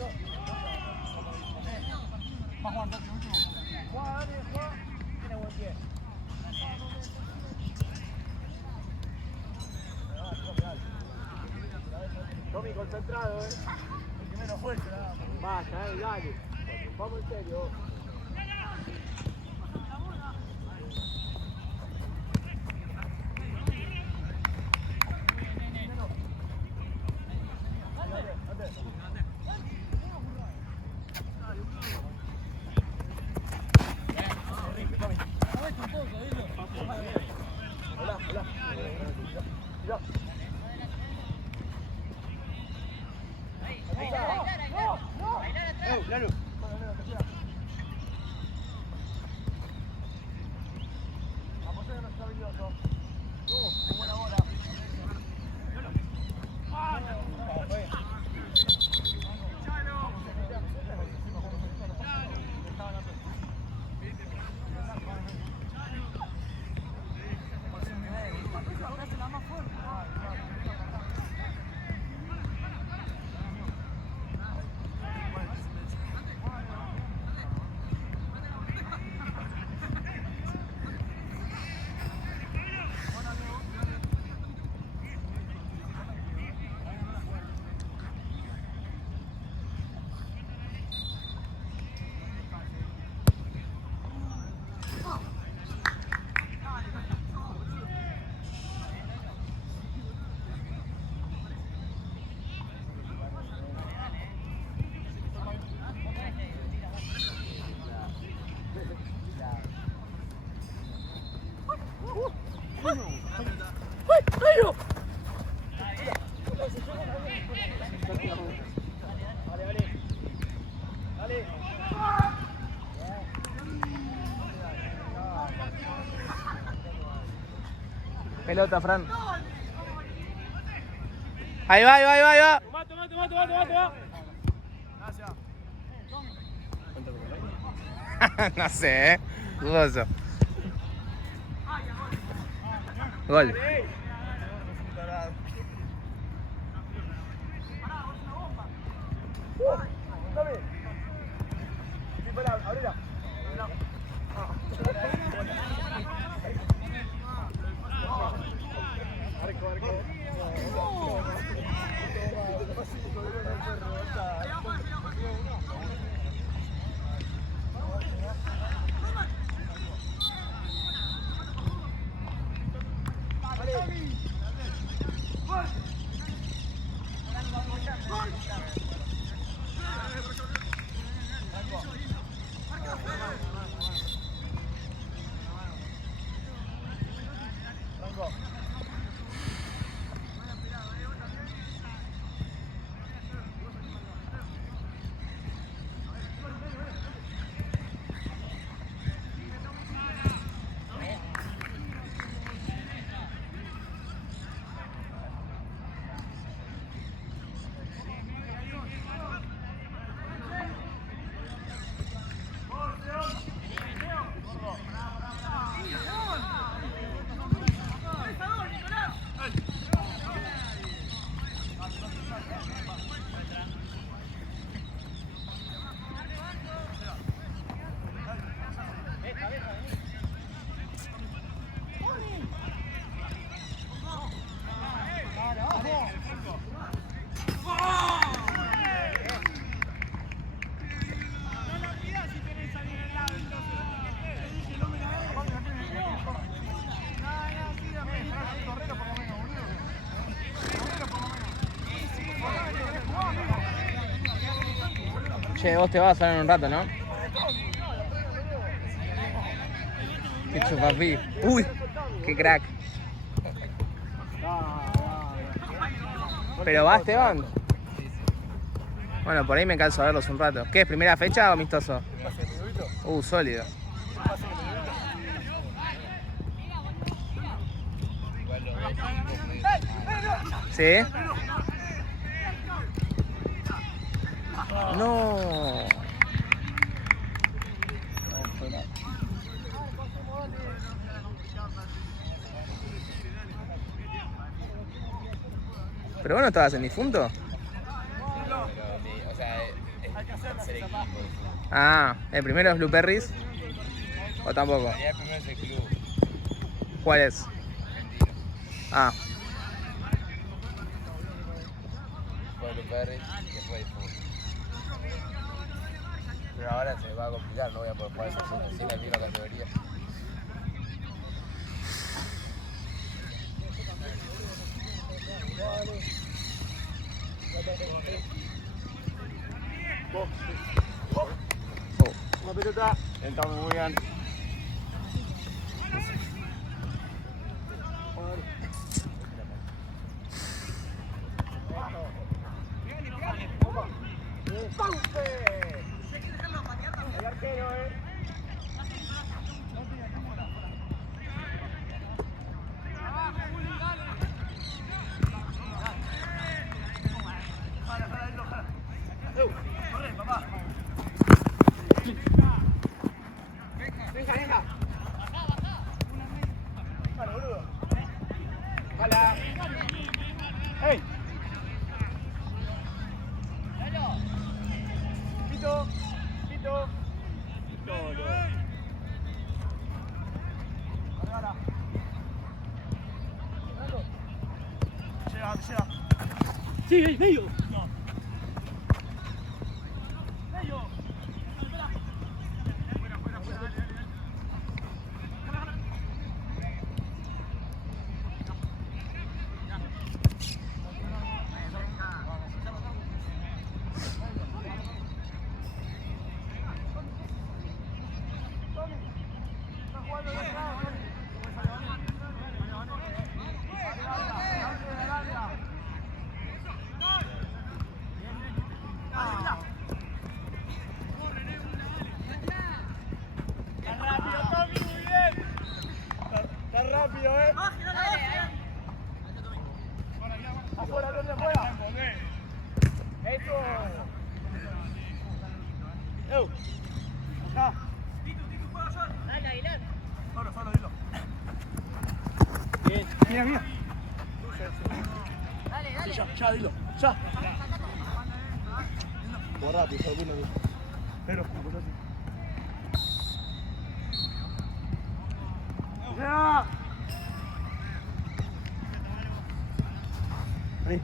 Va a jugar Tokio último. Juega, dale, juega. Tiene buen pie. Tommy, concentrado, el que menos fuerte, nada. Vaya, dale. Vamos en serio. Pelota, Fran. Ahí va, ahí va, ahí va, ahí va. Toma. Gracias. No sé, dudoso. Gol. Che, vos te vas a salir en un rato, ¿no? Qué chupapi. Uy, qué crack. ¿Pero vas, Esteban? Bueno, por ahí me canso de verlos un rato. ¿Qué es, primera fecha o amistoso? Sólido. ¿Sí? No. ¿Pero vos no estabas en difunto? O sea, Hay que hacerlo, hacer equipo. Ah, ¿el primero es Blue Perris? ¿O tampoco? El primero es el club. ¿Cuál es? Ah. Fue Blue Perris y después el fútbol. Pero ahora se va a complicar, no voy a poder jugar eso sin la misma categoría. Una pelota. Entramos muy bien. El arquero, corre, papá. Venga. Vale, boludo. Hala. ¡Ey! Pito. Cargala. Llega. Sí, medio. No. Medio. Fuera. Rápido, afuera, ¿dónde juega? Eso. Acá. Dale, Aguilar. Solo, dilo. Bien. Mira. Dale. Sí, ya, dilo. Ya. Muy rápido, solo uno. Pero, así. ¡Ya! Vení.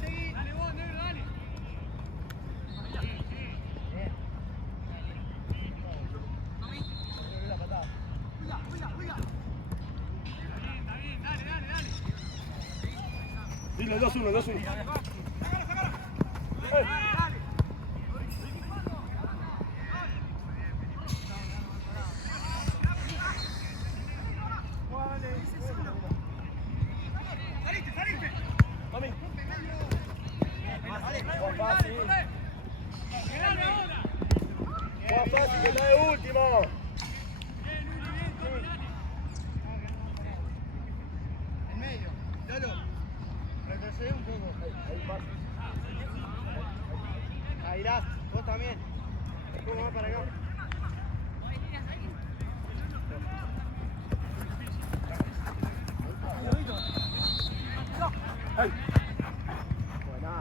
Seguí. Dale vos, negro, dale. Cuida. Dale. Dilo, 2-1. Sácalo. Saliste. Mami. Juan fácil, que está de último. En medio. Dalo. Retrocede un poco. Ahí pasa. Ahí irás, vos también. Un poco más para acá. ¡Ay! Buena.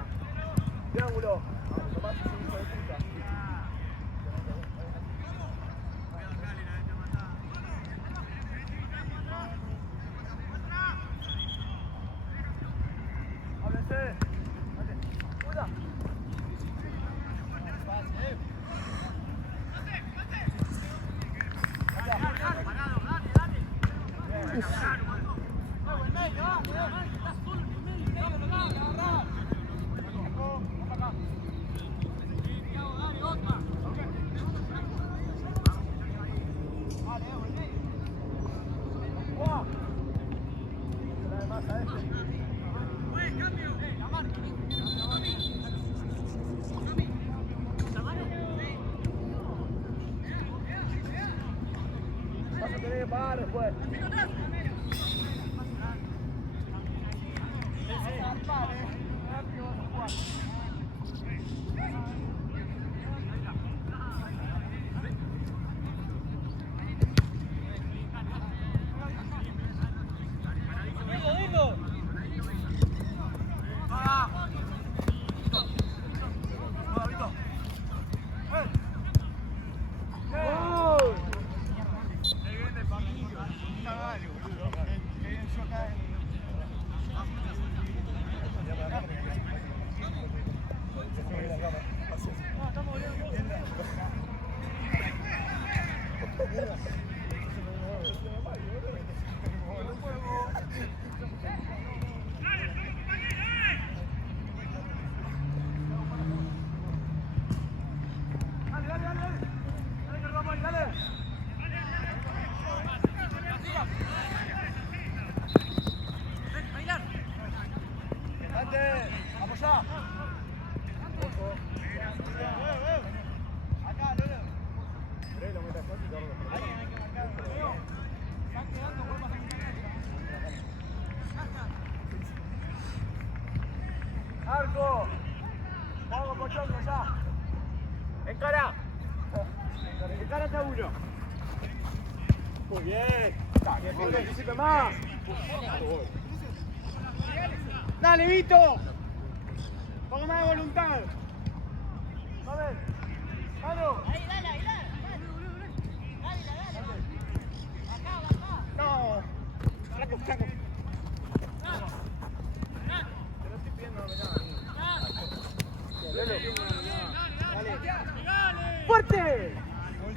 Triángulo. Tomás ese hijo de puta. Háblense. Cuida. Cambio. pagar después. Arco, vamos Pochongo ya. Encara. Encárate a uno. Muy bien. Participe más. Dale, Vito. Con más voluntad. A ver. Mano. Ahí, dale, ahí, dale. Dale. Acá. No. Flaco. Te lo estoy pidiendo, Dale. ¡Fuerte!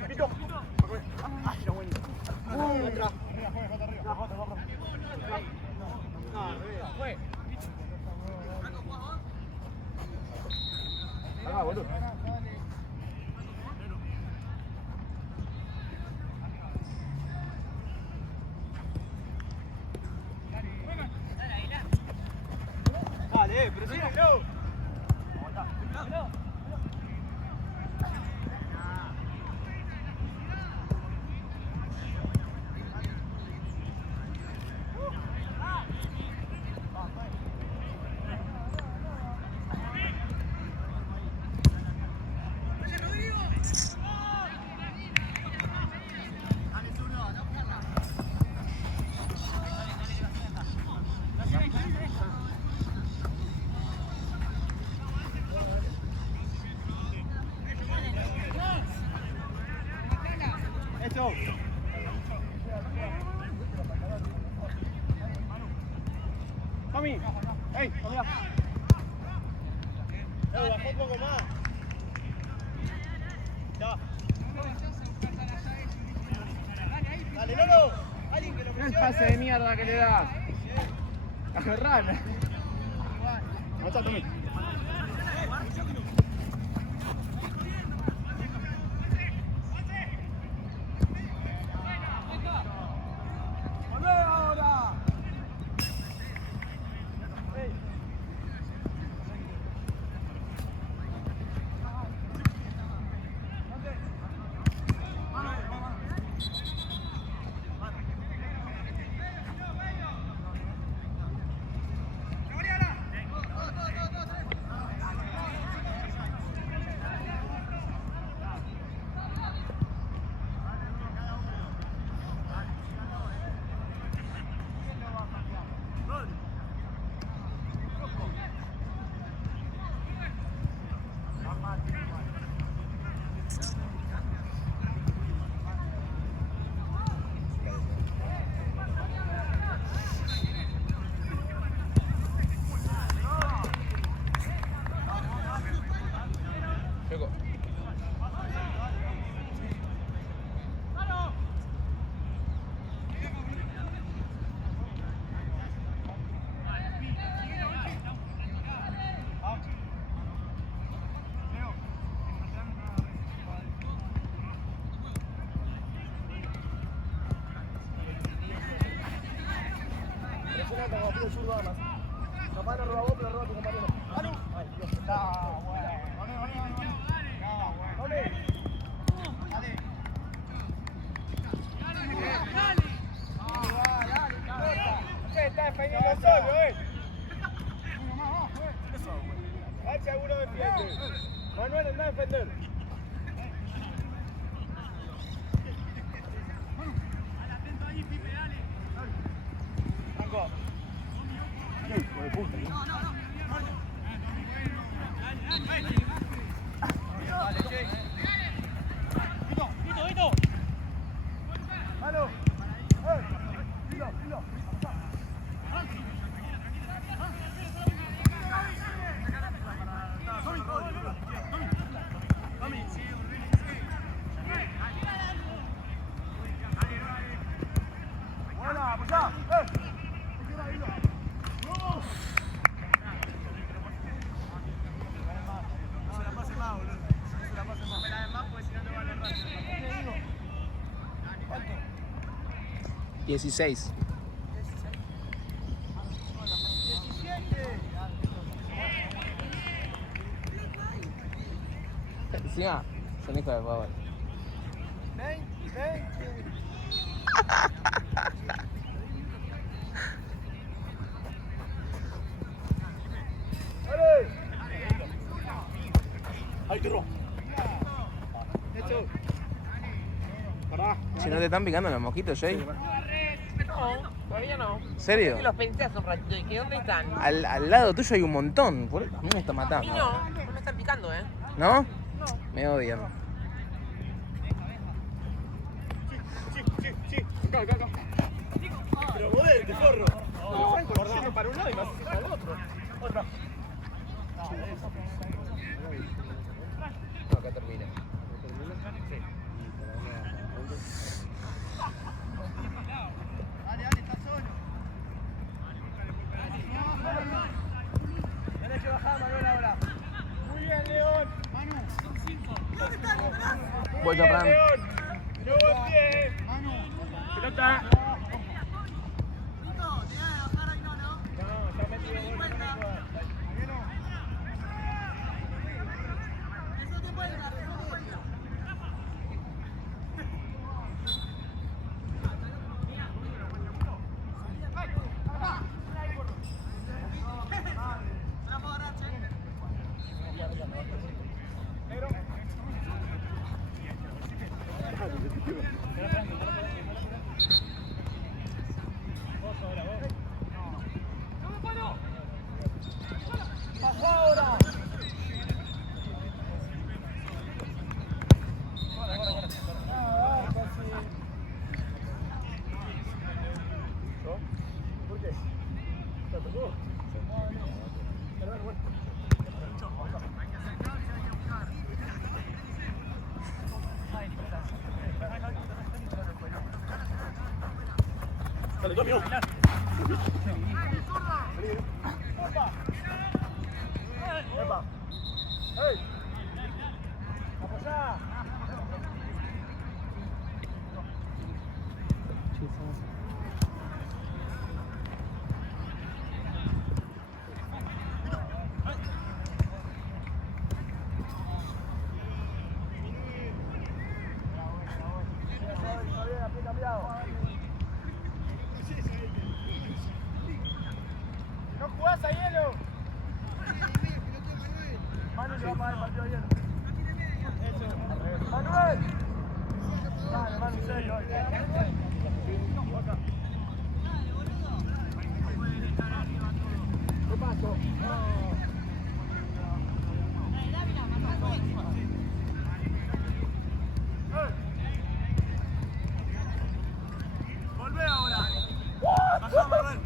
Vito. Ah, era bueno. Atrás. Fue. Ah, boludo. Dale, presínalo. Hecho. Tommy, hey, Tommy. Bajó un poco más. Ya. Dale, Lolo. Alguien que lo presione. El pase de mierda que le da. Agarrala. ¿Cómo está, Tommy? Capaz no roba vos, pero roba tu compañero. ¡Manu! ¡Ay, Dios! ¡Está bueno! ¡Dale! ¡Dale! si alguno defiende. Manuel, anda a defender. Franco. Hijo de puta. Dale, che. Vito. ¡Halo! Dilo. Buena, apoyá. No se la pase más, boludo. No se la pase más. Además, pues si no te vale el rato. ¿Cuánto? 16. Encima, son hijos de favor. 20. ¡Ay, te robo! Hecho. Pará. Si no te están picando los mosquitos, Jay. No, todavía no. ¿En serio? Sí, los pensé hace un ratito. ¿Y qué dónde están? Al lado tuyo hay un montón. A mí me está A mí matando. no me están picando, ¿eh? ¿No? No. Me odian. Sí. Acá. Pero movete, forro. No, corriendo para un lado y vas para el otro. Otra. No, que termine. Dale, está solo. Tenés que bajar, Manuel, ahora. Muy bien, León. Manu, son 5. Voy a Fran. León. Yo volteé. Manu. Pelota. No, ya metido gol. ¿Por qué? ¿Te tocó? Dale, Tommy, vamos. ¡Epa! ¡Ey! ¡Apoyá! ¡No jugás a hielo! Manu le va a pagar el partido a hielo. ¡Manuel! Dale, Manu, en serio. ¿Qué pasó? Volvé ahora. Bajá, Manuel.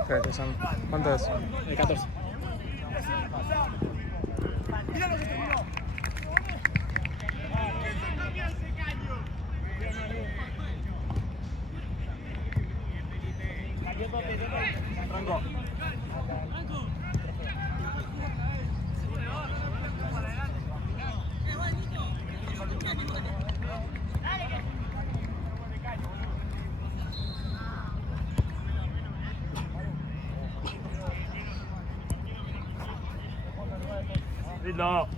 Espérate, son. ¿Cuánto es? 14. Míralo que terminó. Franco. Lindo.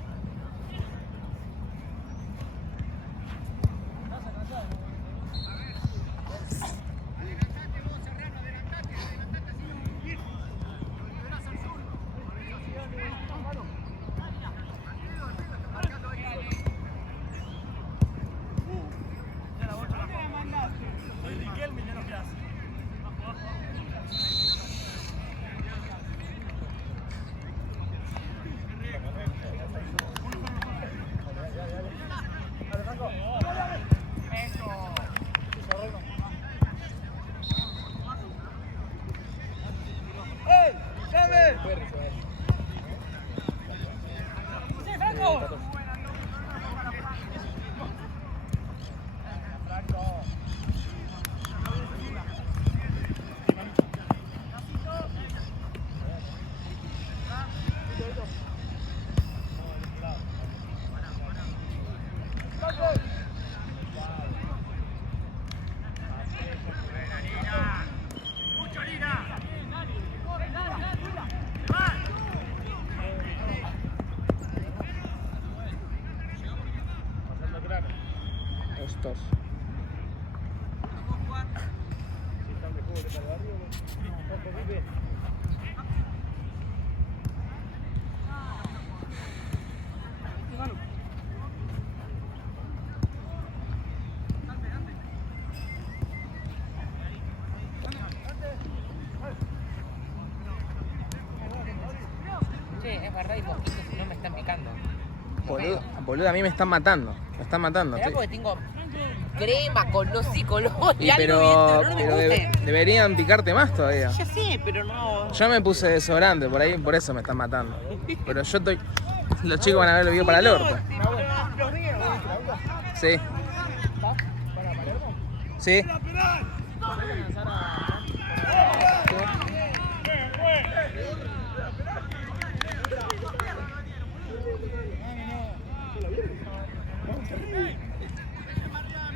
Amistoso. Che, es verdad, y poquito, si no me están picando. Boludo, a mí me están matando. Me están matando. ¿Será porque tengo crema con no sé color y algo Pero no me guste? deberían picarte más todavía. Ya sé, pero no. Yo me puse desodorante por ahí, por eso me están matando. Pero yo estoy... Los chicos van a ver el video para el orto. Sí. Sí.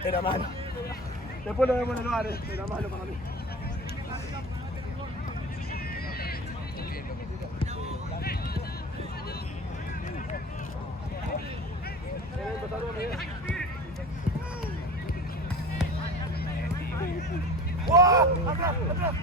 Era malo. Después lo vemos en el bar, era malo para mí. ¡Wow! ¡Atrás! ¡Atrás!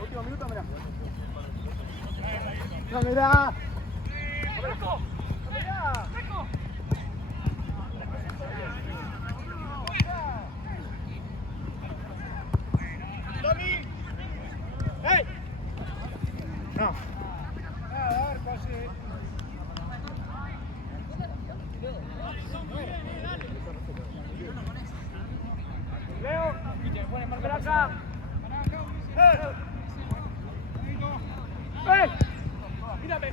Último minuto, mirá. No, mirá. ¡Hey! No. A ver, pase. Leo, ven acá. ¡Ven! ¡Mírame!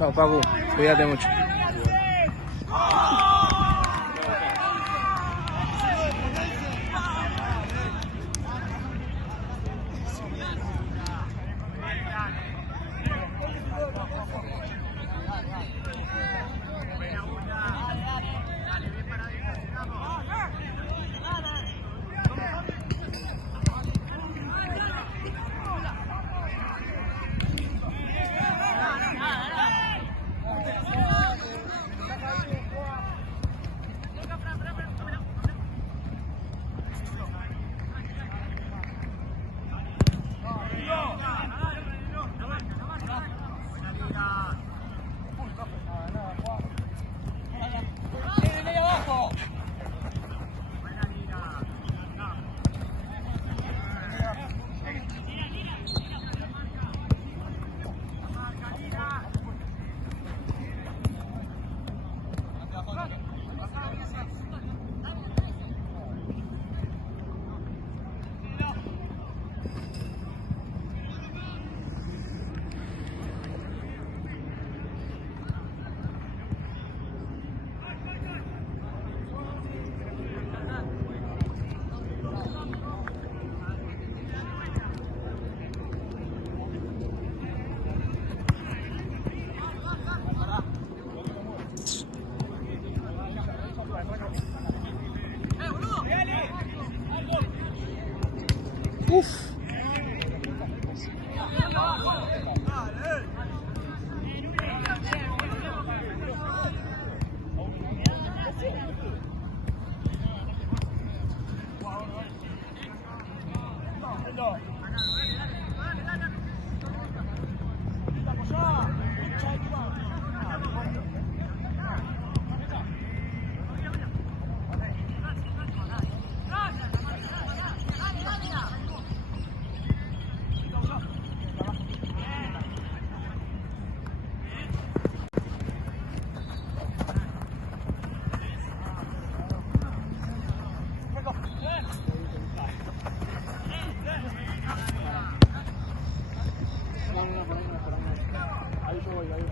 Chao, Pacu. Cuídate mucho.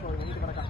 Soy, venite para acá.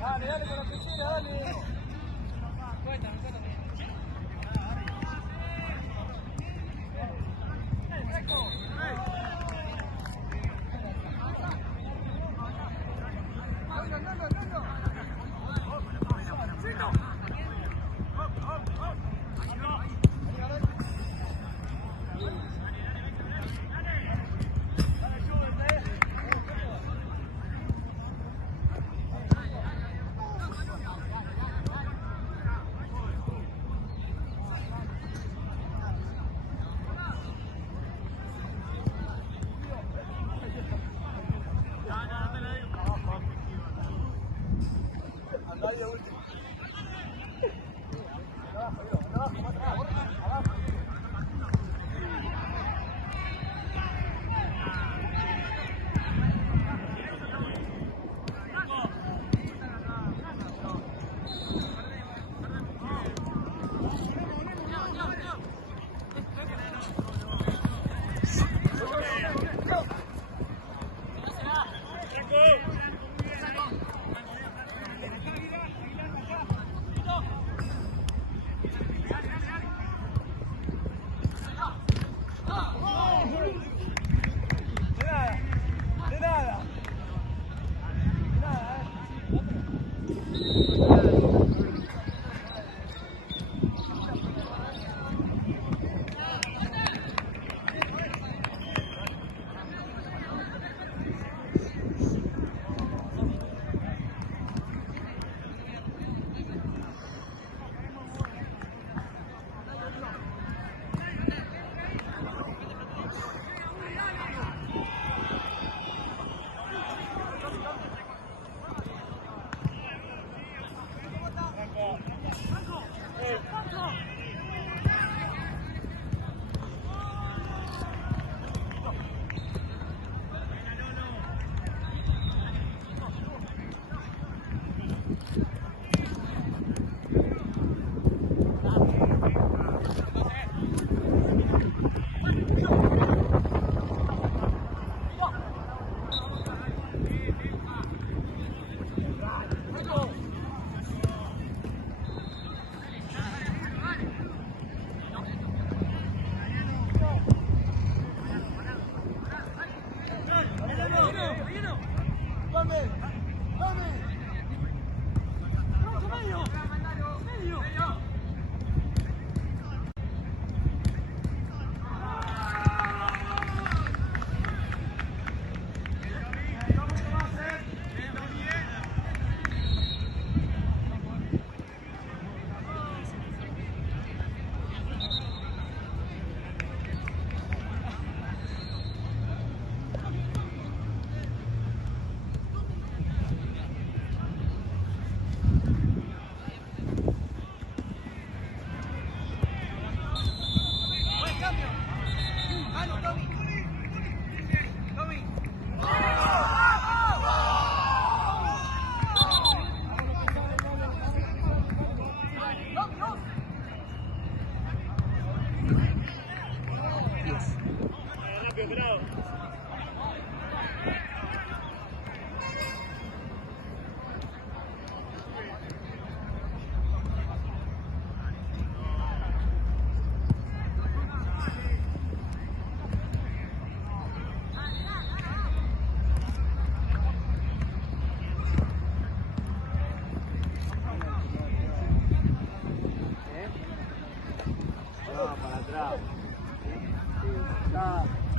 Dale, dale con la pechera, dale. Cuéntame.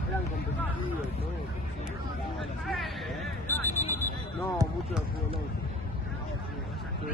Eran competitivos y todo. No, mucho de fútbol 11. Sí,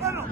pero...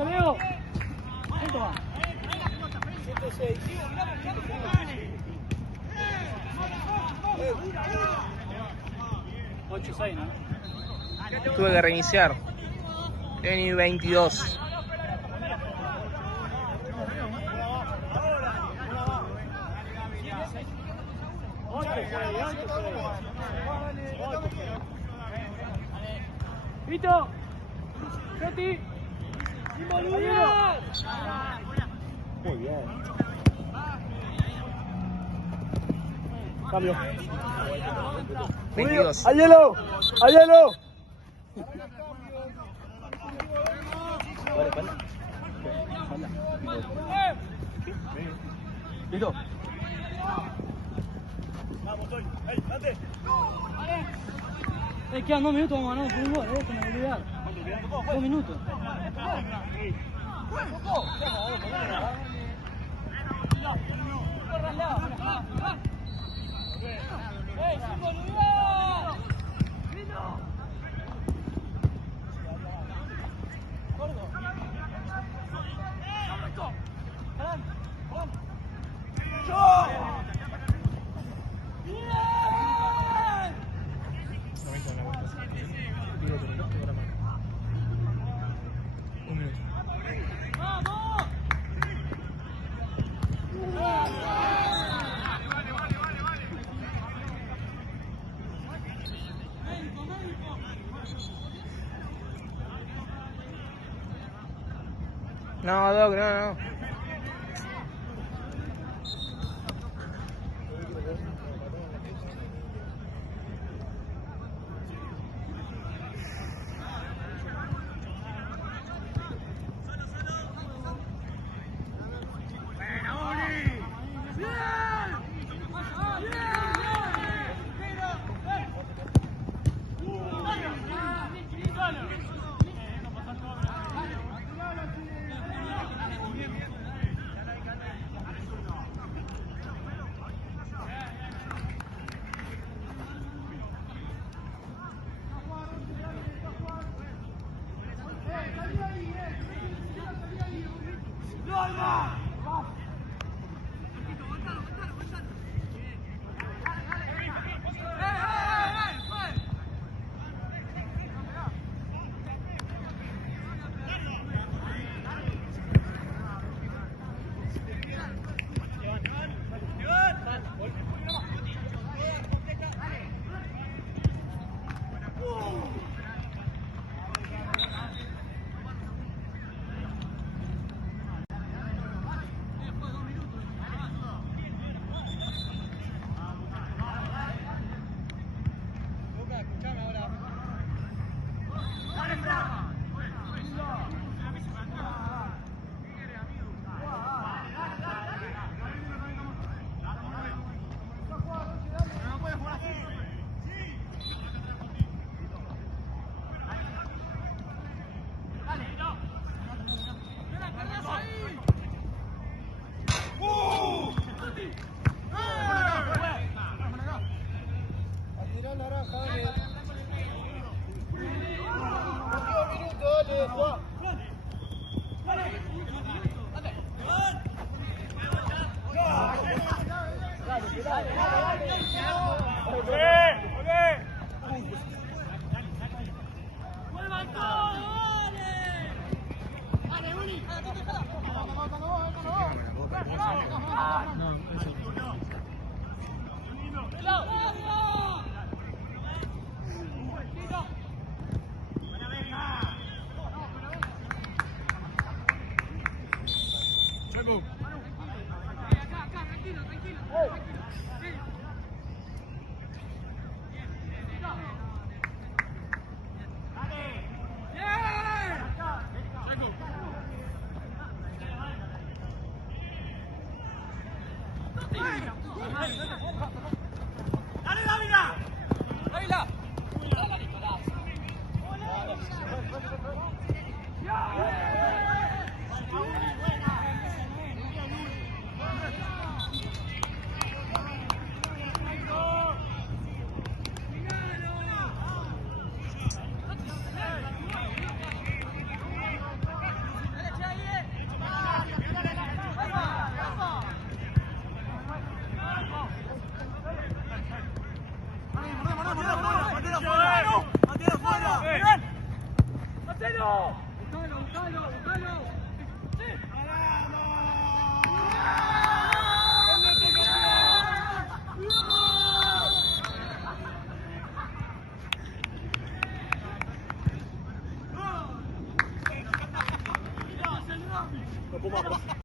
derecho, Leo. ¿Cuánto va? 106. 8-6, ¿no? Tuve que reiniciar. Eni 22. Vito, Betty, muy bien. Cambio. 22. ¡Al hielo! ¡Al hielo! Vito. Vamos, Toy. ¡Ey, date! Quedan 2 minutos, vamos a ganar por un gol, se me olvidó. 2 minutos. No, Doc, no. rápido. Buscalo.